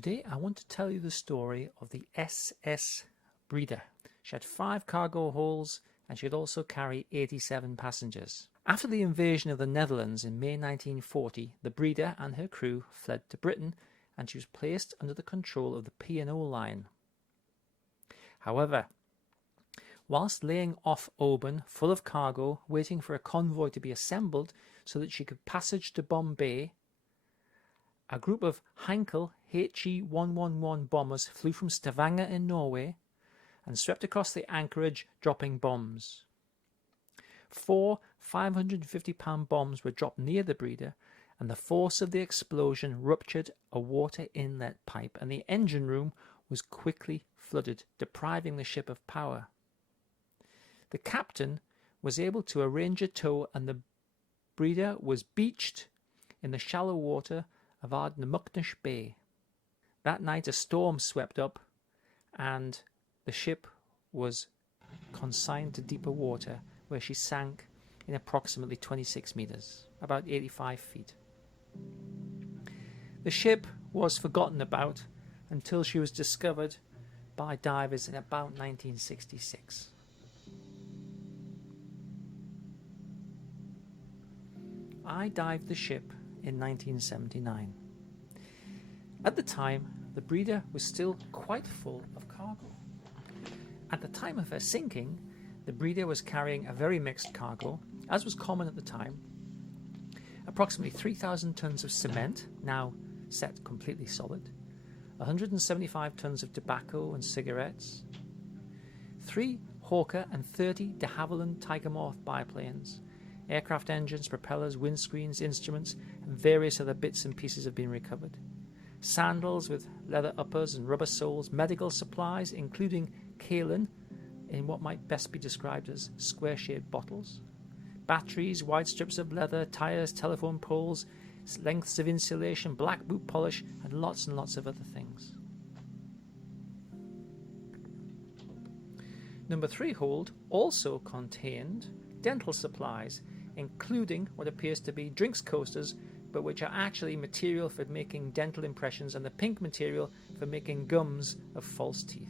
Today I want to tell you the story of the SS Breda. She had 5 cargo holds and she could also carry 87 passengers. After the invasion of the Netherlands in May 1940, the Breda and her crew fled to Britain and she was placed under the control of the P&O line. However, whilst laying off Oban full of cargo, waiting for a convoy to be assembled so that she could passage to Bombay, a group of Heinkel HE-111 bombers flew from Stavanger in Norway and swept across the anchorage, dropping bombs. 4 550-pound bombs were dropped near the Breda, and the force of the explosion ruptured a water inlet pipe, and the engine room was quickly flooded, depriving the ship of power. The captain was able to arrange a tow, and the Breda was beached in the shallow water of Ardnamurchnach Bay. That night a storm swept up and the ship was consigned to deeper water, where she sank in approximately 26 meters, about 85 feet. The ship was forgotten about until she was discovered by divers in about 1966. I dived the ship in 1979. At the time, the Breda was still quite full of cargo. At the time of her sinking, the Breda was carrying a very mixed cargo, as was common at the time. Approximately 3,000 tons of cement, now set completely solid, 175 tons of tobacco and cigarettes, 3 Hawker and 30 de Havilland Tiger Moth biplanes, aircraft engines, propellers, windscreens, instruments, and various other bits and pieces have been recovered. Sandals with leather uppers and rubber soles, medical supplies, including kaolin in what might best be described as square-shaped bottles, batteries, wide strips of leather, tyres, telephone poles, lengths of insulation, black boot polish, and lots of other things. Number 3 hold also contained dental supplies, including what appears to be drinks coasters, but which are actually material for making dental impressions, and the pink material for making gums of false teeth.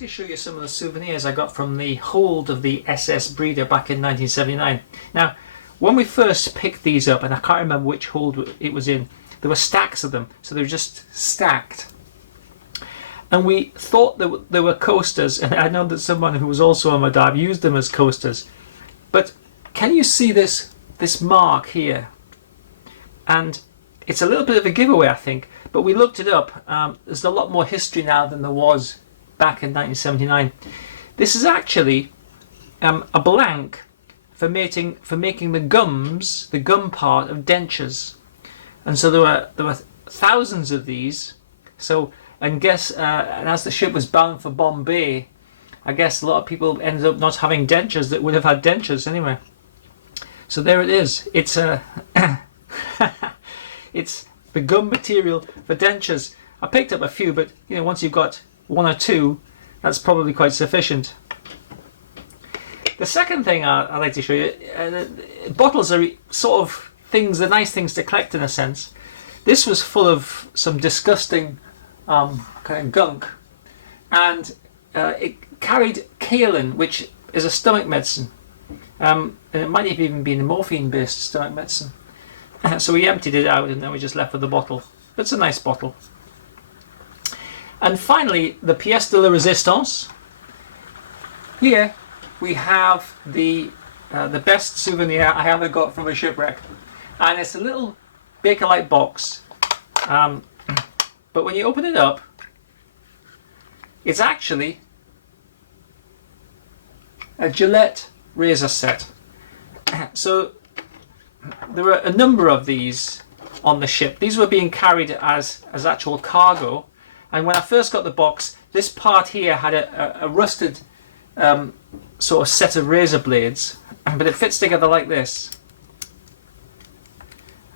to show you some of the souvenirs I got from the hold of the SS Breda back in 1979. Now, when we first picked these up, and I can't remember which hold it was in, there were stacks of them, so they were just stacked. And we thought they were coasters, and I know that someone who was also on my dive used them as coasters. But can you see this mark here? And it's a little bit of a giveaway, I think, but we looked it up. There's a lot more history now than there was back in 1979. This is actually a blank for making the gum part of dentures. And so there were thousands of these. So and as the ship was bound for Bombay, I guess a lot of people ended up not having dentures that would have had dentures anyway. So there it is. It's it's the gum material for dentures. I picked up a few, but you know, once you've got one or two, that's probably quite sufficient. The second thing I'd like to show you, bottles are sort of things, they're nice things to collect in a sense. This was full of some disgusting kind of gunk, and it carried kaolin, which is a stomach medicine, and it might have even been a morphine-based stomach medicine. So we emptied it out, and then we just left with the bottle. It's a nice bottle. And finally, the pièce de la résistance. Here we have the best souvenir I ever got from a shipwreck, and it's a little Bakelite box. But when you open it up, it's actually a Gillette razor set. So there were a number of these on the ship. These were being carried as actual cargo. And when I first got the box, this part here had a rusted sort of set of razor blades, but it fits together like this.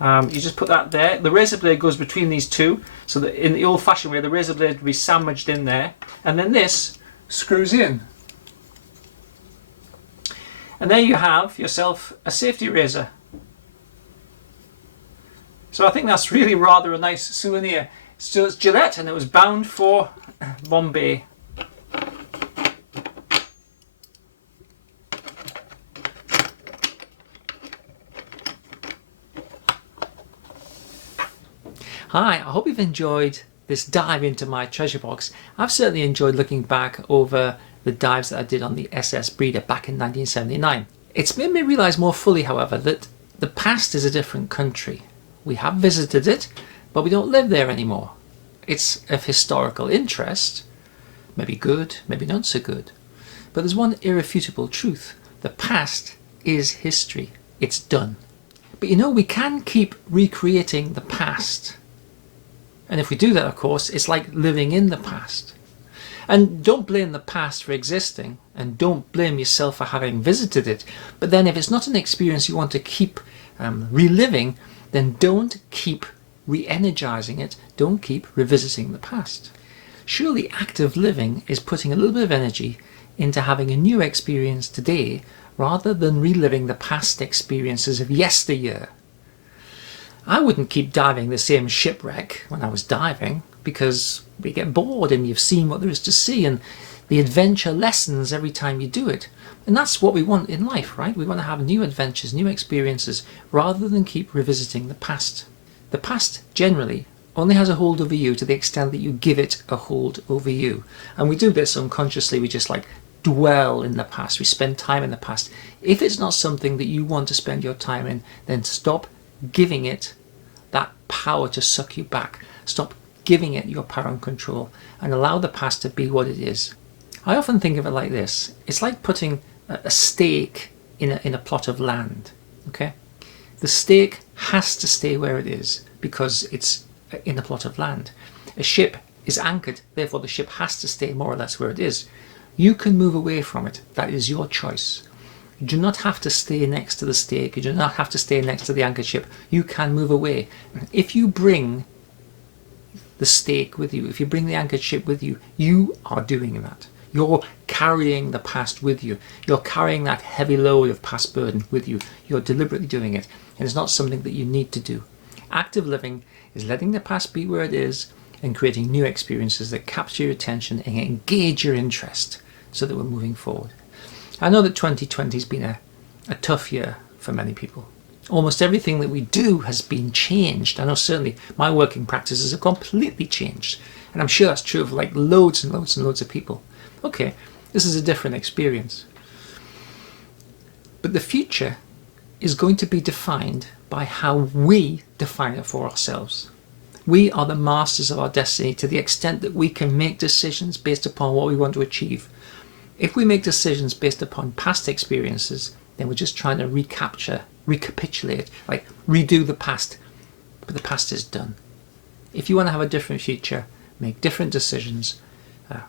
You just put that there. The razor blade goes between these two, so that in the old-fashioned way, the razor blade would be sandwiched in there, and then this screws in. And there you have yourself a safety razor. So I think that's really rather a nice souvenir. So it's Gillette, and it was bound for Bombay. Hi, I hope you've enjoyed this dive into my treasure box. I've certainly enjoyed looking back over the dives that I did on the SS Breda back in 1979. It's made me realise more fully, however, that the past is a different country. We have visited it, but we don't live there anymore. It's of historical interest, maybe good, maybe not so good. But there's one irrefutable truth. The past is history. It's done. But you know, we can keep recreating the past. And if we do that, of course, it's like living in the past. And don't blame the past for existing, and don't blame yourself for having visited it. But then if it's not an experience you want to keep reliving, then don't keep re-energizing it. Don't keep revisiting the past. Surely active living is putting a little bit of energy into having a new experience today, rather than reliving the past experiences of yesteryear. I wouldn't keep diving the same shipwreck when I was diving, because we get bored and you've seen what there is to see, and the adventure lessens every time you do it. And that's what we want in life, right? We want to have new adventures, new experiences, rather than keep revisiting the past. The past, generally, only has a hold over you to the extent that you give it a hold over you. And we do this unconsciously. We just like dwell in the past. We spend time in the past. If it's not something that you want to spend your time in, then stop giving it that power to suck you back. Stop giving it your power and control, and allow the past to be what it is. I often think of it like this. It's like putting a stake in a plot of land. Okay, the stake has to stay where it is because it's in a plot of land. A ship is anchored, therefore the ship has to stay more or less where it is. You can move away from it. That is your choice. You do not have to stay next to the stake. You do not have to stay next to the anchored ship. You can move away. If you bring the stake with you, if you bring the anchored ship with you, you are doing that. You're carrying the past with you. You're carrying that heavy load of past burden with you. You're deliberately doing it. And it's not something that you need to do. Active living is letting the past be where it is and creating new experiences that capture your attention and engage your interest so that we're moving forward. I know that 2020 has been a tough year for many people. Almost everything that we do has been changed. I know certainly my working practices have completely changed. And I'm sure that's true of like loads and loads and loads of people. Okay, this is a different experience. But the future is going to be defined by how we define it for ourselves. We are the masters of our destiny to the extent that we can make decisions based upon what we want to achieve. If we make decisions based upon past experiences, then we're just trying to recapitulate, like redo the past. But the past is done. If you want to have a different future, make different decisions,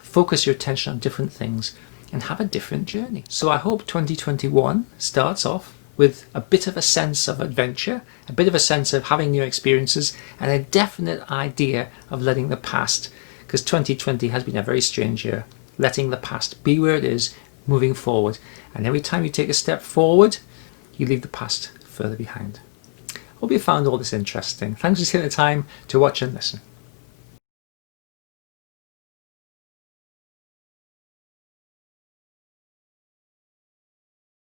focus your attention on different things, and have a different journey. So I hope 2021 starts off with a bit of a sense of adventure, a bit of a sense of having new experiences, and a definite idea of letting the past, because 2020 has been a very strange year, letting the past be where it is, moving forward. And every time you take a step forward, you leave the past further behind. Hope you found all this interesting. Thanks for taking the time to watch and listen.